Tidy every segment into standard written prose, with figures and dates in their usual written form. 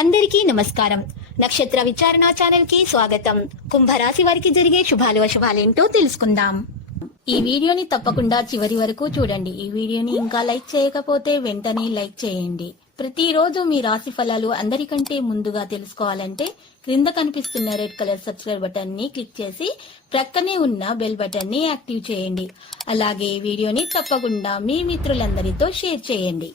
అందరికీ నమస్కారం. నక్షత్ర విచారణ ఛానల్ కి స్వాగతం. కుంభరాశి వారికి జరిగే శుభాలు అశుభాలేంటో తెలుసుకుందాం. ఈ వీడియోని తప్పకుండా చివరి వరకు చూడండి. ఈ వీడియోని ఇంకా లైక్ చేయకపోతే వెంటనే లైక్ చేయండి. ప్రతిరోజు మీ రాశి ఫలాలు అందరికంటే ముందుగా తెలుసుకోవాలంటే క్రింద కనిపిస్తున్న రెడ్ కలర్ సబ్స్క్రైబ్ బటన్ ని క్లిక్ చేసి ప్రక్కనే ఉన్న బెల్ బటన్ ని యాక్టివ్ చేయండి. అలాగే ఈ వీడియోని తప్పకుండా మీ మిత్రులందరితో షేర్ చేయండి.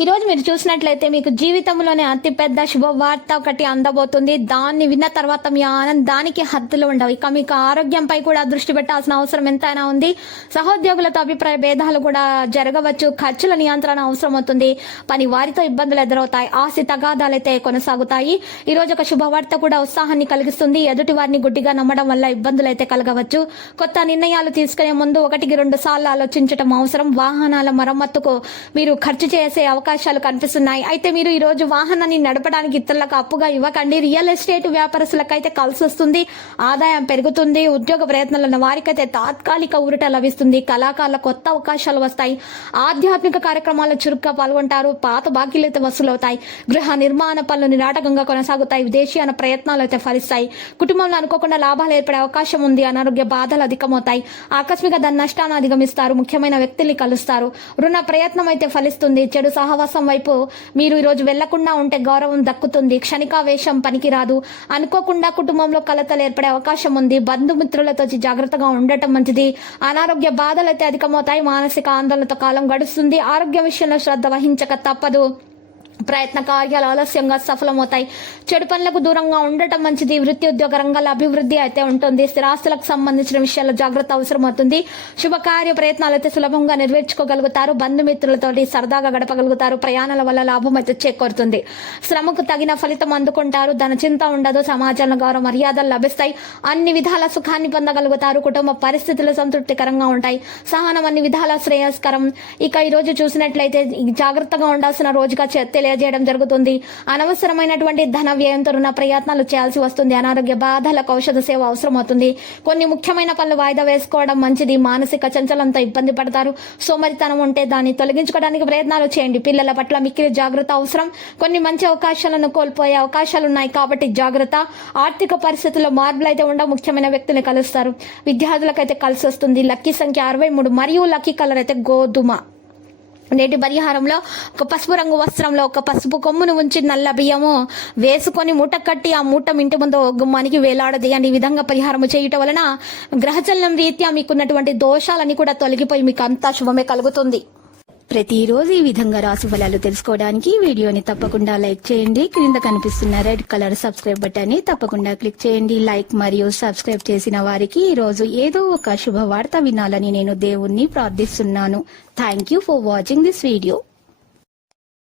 ఈ రోజు మీరు చూసినట్లయితే మీకు జీవితంలోనే అతిపెద్ద శుభవార్త ఒకటి అందబోతుంది. దాన్ని విన్న తర్వాత మీ ఆనందానికి హద్దులు ఉండవు. ఇక మీకు ఆరోగ్యంపై కూడా దృష్టి పెట్టాల్సిన అవసరం ఎంతైనా ఉంది. సహోద్యోగులతో అభిప్రాయ భేదాలు కూడా జరగవచ్చు. ఖర్చుల నియంత్రణ అవసరం అవుతుంది. పని వారితో ఇబ్బందులు ఎదురవుతాయి. ఆస్తి తగాదాలైతే కొనసాగుతాయి. ఈ రోజు ఒక శుభవార్త కూడా ఉత్సాహాన్ని కలిగిస్తుంది. ఎదుటి వారిని గుడ్డిగా నమ్మడం వల్ల ఇబ్బందులు అయితే కలగవచ్చు. కొత్త నిర్ణయాలు తీసుకునే ముందు 1-2 సార్లు ఆలోచించడం అవసరం. వాహనాల మరమ్మతుకు మీరు ఖర్చు చేసే అవకాశాలు కనిపిస్తున్నాయి. అయితే మీరు ఈ రోజు వాహనాన్ని నడపడానికి ఇతరులకు అప్పుగా ఇవ్వకండి. రియల్ ఎస్టేట్ వ్యాపారస్తులకైతే కలిసి వస్తుంది. ఆదాయం పెరుగుతుంది. ఉద్యోగ ప్రయత్నాలను వారికైతే తాత్కాలిక ఊరట లభిస్తుంది. కళాకారుల కొత్త అవకాశాలు వస్తాయి. ఆధ్యాత్మిక కార్యక్రమాల్లో చురుగ్గా పాల్గొంటారు. పాత బాకీలు అయితే వసూలవుతాయి. గృహ నిర్మాణ పనులు నిరాటకంగా కొనసాగుతాయి. విదేశీయాన ప్రయత్నాలు అయితే ఫలిస్తాయి. కుటుంబంలో అనుకోకుండా లాభాలు ఏర్పడే అవకాశం ఉంది. అనారోగ్య బాధలు అధికమవుతాయి. ఆకస్మిక ధన నష్టాన్ని అధిగమిస్తారు. ముఖ్యమైన వ్యక్తుల్ని కలుస్తారు. రుణ ప్రయత్నం అయితే ఫలిస్తుంది. చెడు సహవాసం వైపు మీరు ఈ రోజు వెళ్లకుండా ఉంటే గౌరవం దక్కుతుంది. క్షణికావేశం పనికిరాదు. అనుకోకుండా కుటుంబంలో కలతలు ఏర్పడే అవకాశం ఉంది. బంధుమిత్రులతో జాగ్రత్తగా ఉండటం మంచిది. అనారోగ్య బాధలు అయితే అధికమవుతాయి. మానసిక ఆందోళనతో కాలం గడుస్తుంది. ఆరోగ్య విషయంలో శ్రద్ధ వహించక తప్పదు. ప్రయత్న కార్యాలు ఆలస్యంగా సఫలమవుతాయి. చెడు పనులకు దూరంగా ఉండటం మంచిది. వృత్తి ఉద్యోగ రంగాల అభివృద్ధి అయితే ఉంటుంది. స్థిరాస్తులకు సంబంధించిన విషయాల్లో జాగ్రత్త అవసరం అవుతుంది. శుభకార్య ప్రయత్నాలు అయితే సులభంగా నెరవేర్చుకోగలుగుతారు. బంధుమిత్రులతో సరదాగా గడపగలుగుతారు. ప్రయాణాల వల్ల లాభం అయితే చేకూరుతుంది. శ్రమకు తగిన ఫలితం అందుకుంటారు. ధన చింత ఉండదు. సమాజంలో గౌరవ మర్యాదలు లభిస్తాయి. అన్ని విధాల సుఖాన్ని పొందగలుగుతారు. కుటుంబ పరిస్థితులు సంతృప్తికరంగా ఉంటాయి. సహనం అన్ని విధాల శ్రేయస్కరం. ఇక ఈ రోజు చూసినట్లయితే జాగ్రత్తగా ఉండాల్సిన రోజుగా తెలియజేయడం జరుగుతుంది. అనవసరమైనటువంటి ధన వ్యయంతో రుణ ప్రయత్నాలు చేయాల్సి వస్తుంది. అనారోగ్య బాధలకు ఔషధ సేవ అవసరం అవుతుంది. కొన్ని ముఖ్యమైన పనులు వాయిదా వేసుకోవడం మంచిది. మానసిక చంచలంతో ఇబ్బంది పడతారు. సోమరితనం ఉంటే దాన్ని తొలగించుకోవడానికి ప్రయత్నాలు చేయండి. పిల్లల పట్ల మిక్కిలి జాగ్రత్త అవసరం. కొన్ని మంచి అవకాశాలను కోల్పోయే అవకాశాలు ఉన్నాయి కాబట్టి జాగ్రత్త. ఆర్థిక పరిస్థితుల్లో మార్పులు అయితే ఉండవు. ముఖ్యమైన వ్యక్తులు కలుస్తారు. విద్యార్థులకైతే కలిసి వస్తుంది. లక్కీ సంఖ్య 63 మరియు లక్కీ కలర్ అయితే గోధుమ. నేటి పరిహారంలో ఒక పసుపు రంగు వస్త్రంలో ఒక పసుపు కొమ్మును ఉంచి నల్ల బియ్యము వేసుకొని మూట కట్టి ఆ మూట ఇంటి ముందు గుమ్మానికి వేలాడదీయండి. ఈ విధంగా పరిహారం చేయటం వలన గ్రహచలనం రీత్యా మీకున్నటువంటి దోషాలన్నీ కూడా తొలగిపోయి మీకు అంతా శుభమే కలుగుతుంది. ప్రతిరోజు ఈ విధంగా రాశి ఫలాలు తెలుసుకోవడానికి వీడియోని తప్పకుండా లైక్ చేయండి. క్రింద కనిపిస్తున్న రెడ్ కలర్ సబ్స్క్రైబ్ బటన్ ని తప్పకుండా క్లిక్ చేయండి. లైక్ మరియు సబ్స్క్రైబ్ చేసిన వారికి ఈ రోజు ఏదో ఒక శుభవార్త వినాలని నేను దేవుణ్ణి ప్రార్థిస్తున్నాను. Thank you for watching this video.